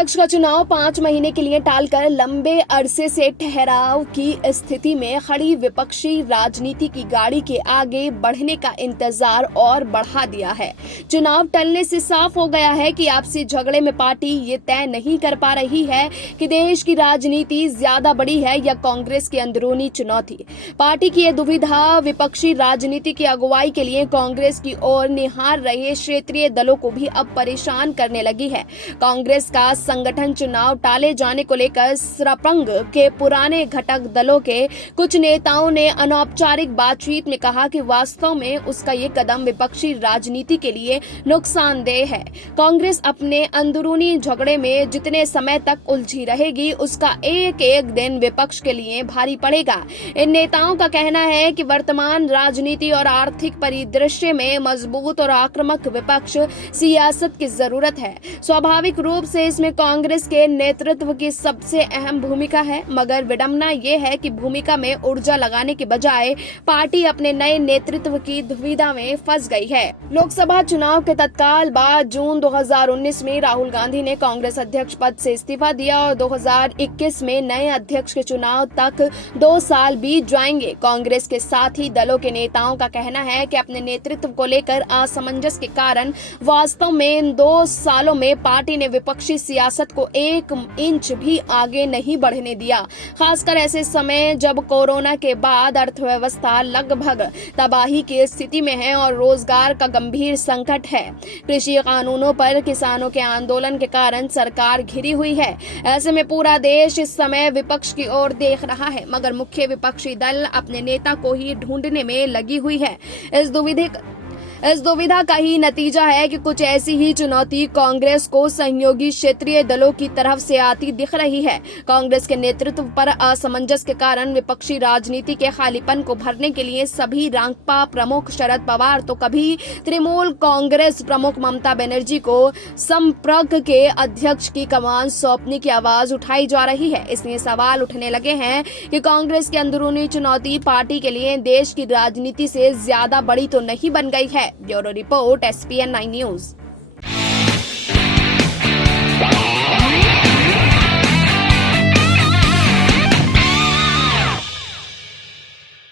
अध्यक्ष का चुनाव 5 महीने के लिए टालकर लंबे अरसे से ठहराव की स्थिति में खड़ी विपक्षी राजनीति की गाड़ी के आगे बढ़ने का इंतजार और बढ़ा दिया है। चुनाव टलने से साफ हो गया है कि आपसी झगड़े में पार्टी ये तय नहीं कर पा रही है कि देश की राजनीति ज्यादा बड़ी है या कांग्रेस की अंदरूनी चुनौती। पार्टी की यह दुविधा विपक्षी राजनीति की अगुवाई के लिए कांग्रेस की ओर निहार रहे क्षेत्रीय दलों को भी अब परेशान करने लगी है। कांग्रेस का संगठन चुनाव टाले जाने को लेकर सरापंग के पुराने घटक दलों के कुछ नेताओं ने अनौपचारिक बातचीत में कहा कि वास्तव में उसका ये कदम विपक्षी राजनीति के लिए नुकसानदेह है। कांग्रेस अपने अंदरूनी झगड़े में जितने समय तक उलझी रहेगी उसका एक एक दिन विपक्ष के लिए भारी पड़ेगा। इन नेताओं का कहना है कि वर्तमान राजनीति और आर्थिक परिदृश्य में मजबूत और आक्रामक विपक्ष सियासत की जरूरत है। स्वाभाविक रूप से इसमें कांग्रेस के नेतृत्व की सबसे अहम भूमिका है, मगर विडंबना ये है कि भूमिका में ऊर्जा लगाने के बजाय पार्टी अपने नए नेतृत्व की दुविधा में फंस गई है। लोकसभा चुनाव के तत्काल बाद जून 2019 में राहुल गांधी ने कांग्रेस अध्यक्ष पद से इस्तीफा दिया और 2021 में नए अध्यक्ष के चुनाव तक 2 साल बीत जाएंगे। कांग्रेस के साथ ही दलों के नेताओं का कहना है कि अपने नेतृत्व को लेकर असमंजस के कारण वास्तव में इन 2 सालों में पार्टी ने विपक्षी सियासत को 1 इंच भी आगे नहीं बढ़ने दिया। खासकर ऐसे समय जब कोरोना के बाद अर्थव्यवस्था लगभग तबाही की स्थिति में है और रोजगार का गंभीर संकट है। कृषि कानूनों पर किसानों के आंदोलन के कारण सरकार घिरी हुई है। ऐसे में पूरा देश इस समय विपक्ष की ओर देख रहा है, मगर मुख्य विपक्षी दल अपने नेता को ही ढूंढने में लगी हुई है। इस दुविधा का ही नतीजा है कि कुछ ऐसी ही चुनौती कांग्रेस को सहयोगी क्षेत्रीय दलों की तरफ से आती दिख रही है। कांग्रेस के नेतृत्व पर असमंजस के कारण विपक्षी राजनीति के खालीपन को भरने के लिए सभी रांगपा प्रमुख शरद पवार तो कभी तृणमूल कांग्रेस प्रमुख ममता बनर्जी को संपर्क के अध्यक्ष की कमान सौंपने की आवाज उठाई जा रही है। इसलिए सवाल उठने लगे हैं कि कांग्रेस की अंदरूनी चुनौती पार्टी के लिए देश की राजनीति से ज्यादा बड़ी तो नहीं बन गई है। Bureau report SPN 9 news.